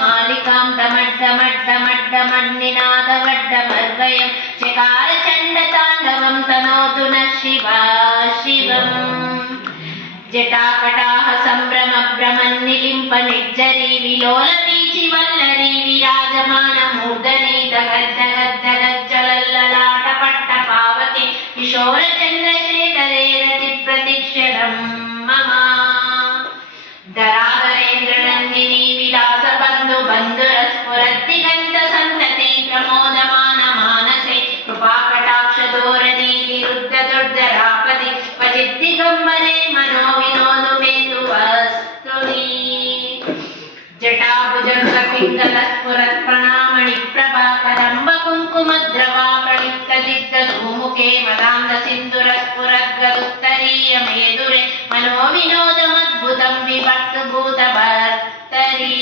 मालिकां डमड्डमड्डमड्डमड्डमन्निनादवड्डमर्वयं चकार चण्डताण्डवं तनोतु नः शिवा शिवम् जटाकटाह सम्भ्रमभ्रमन्निलिम्प निर्जरी विलोलवीचि वल्लरी विराजमान मूर्धनी दगज्जगज्जगज्जलल्ललाट पावके किशोर चन्द्रशेखरे रति प्रतीक्षणं मम धराधरेन्द्रनन्दिनी विलास बन्धु बन्धुरस्फुरद्दिगन्त सन्तति प्रमोदमान मानसे कृपाकटाक्ष धोरणी निरुद्ध दुर्धरापति क्वचिद्दिगम्बरे मनो विनोदु मेतु वस्तुनि जटाभुजङ्ग पिङ्गलस्फुरत् प्रणामणि प्रभाकरम्ब कुङ्कुमद्रवा प्रलिप्त धूमुखे मदान्ध सिन्दुरस्फुरद्गदुत्तरीय मेदुरे मनो विनोदमद्भुतं विभर्तु भूतभर्तरी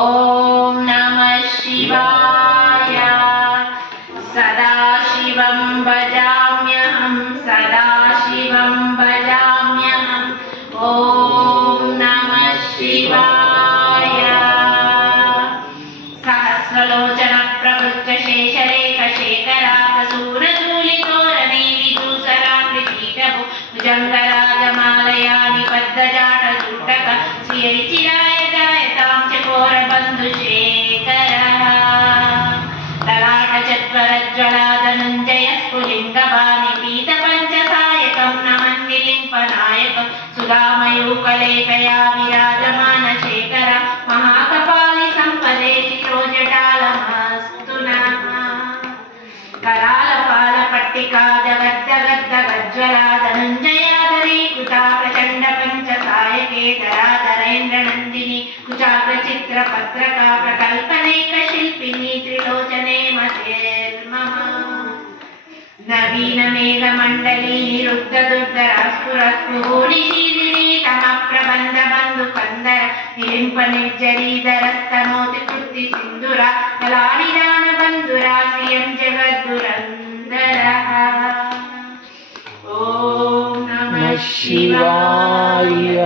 ॐ नमः शिवाय सदाशिवं भजाम्यहं सदाशिवं भजाम्यहम् ॐ नमः शिवाय सहस्रलोचन प्रवृत्त शेषरेख शेखराकसूरशूलितोरणे विदूसराकृतीटभु भुजङ्गराजमालया निबद्धजाटजूटक श्रियै चिराय जायतां चकोरबन्धुशेखरः ललाटचत्वरज्ज्वलाधनञ्जय स्फुलिङ्गभानि पीतपञ्चसायकं नमन्निलिम्पनायकं सुधामयूकलेखया विराजमान शेखर महाकपालि सम्पदे चित्रो जटालमस्तु नः करालपालपट्टिका जगज्जगज्जगज्ज्वला धनञ्जयाधरीकृता प्रचण्ड पञ्चसायके धराधरेन्द्रनन्दिनी कुचाग्रचित्रपत्रका प्रकल्पनेकशिल्पिनी त्रिलोचने मतेर्मम नवीनमेघमण्डली निरुद्धदुर्धरास्फुरस्फुहोलिशीलिनी तमप्रबन्धबन्धुकन्दर निलिम्पनिर्जरीधरस्तनोति कृत्तिसिन्धुरा कलानिदानबन्धुरा श्रियं जगद्दुरन्दरः ॐ नमः शिवाय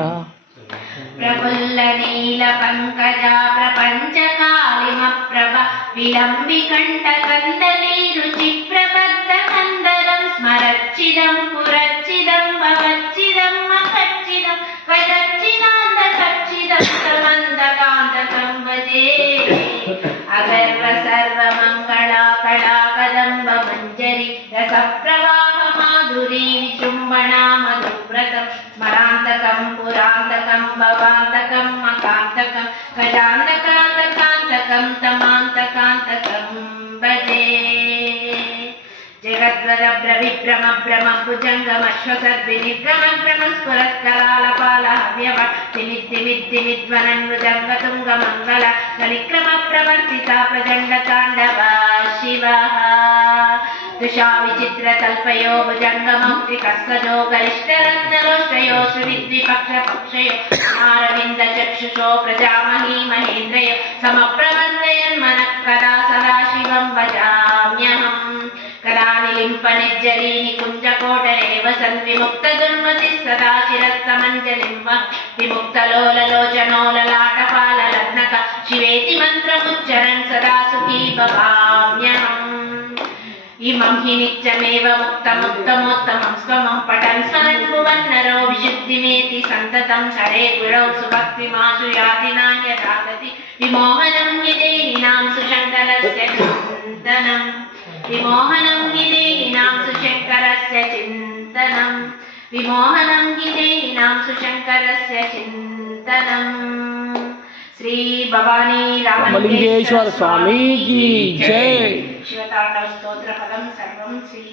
प्रफुल्लनीलपङ्कजा प्रपञ्चकालिमप्रभ विलम्बिकण्ठकन्दली रुचिप्रबद्धकन्दरं स्मरच्चिदं पुरच्चिदं भवच्चिदं महच्चिदं वदच्चिदान्तकच्चिदं समन्दकान्तकं भजे अगर्व सर्वमङ्गला कला कदम्ब मञ्जरी रसप्रवाह माधुरी विजृम्भणा मधुव्रतं स्मरान्तकं पुरान्तकं भवान्तकं मकान्तकं गजान्तकान्तकान्तकं तमान्तकान्तकं भजे जगद्वदभ्रविभ्रमभ्रम भुजङ्गमश्वसद्विनिभ्रमभ्रमस्फुरत्करालपालहव्यव तिमिद्दिमिद्दिमिध्वनन् मृदङ्गतुङ्गमङ्गल कलिक्रमप्रवर्तिता प्रचण्डताण्डवा शिवः दुशाविचित्रतल्पयो भुजङ्गमौक्तिकस्सजो गरिष्ठरत्नलोष्टयो श्रीविद्विपक्षपक्षयो आरविन्दचक्षुषो प्रजामही महेन्द्रयो समप्रबन्धयन्मनः कदा सदाशिवं भजाम्यहम् कदा निलिम्पनिर्जरी निकुञ्जकोटरे वसन् विमुक्तदुर्मतिः सदा शिरस्तमञ्जलिं वः विमुक्तलोललोचनो ललाटपाललग्नक शिवेति मन्त्रमुच्चरन् सदा सुखी भवाम्यहम् इमं हि नित्यमेव मुक्तमुत्तमोत्तमं स्वमं पठन् स्मरन् भुवन्नरो विशुद्धिमेति सन्ततं हरे गुरौ सुभक्तिमाशु याति नान्यथागति विमोहनं हि देहिनां सुशङ्करस्य चिन्तनम् विमोहनं हि देहिनां सुशङ्करस्य चिन्तनम् विमोहनं हि देहिनां सुशङ्करस्य चिन्तनम् श्री भवानी रामलिंगेश्वर स्वामी की जय। शिवतांडव स्तोत्र फलं सर्वं श्री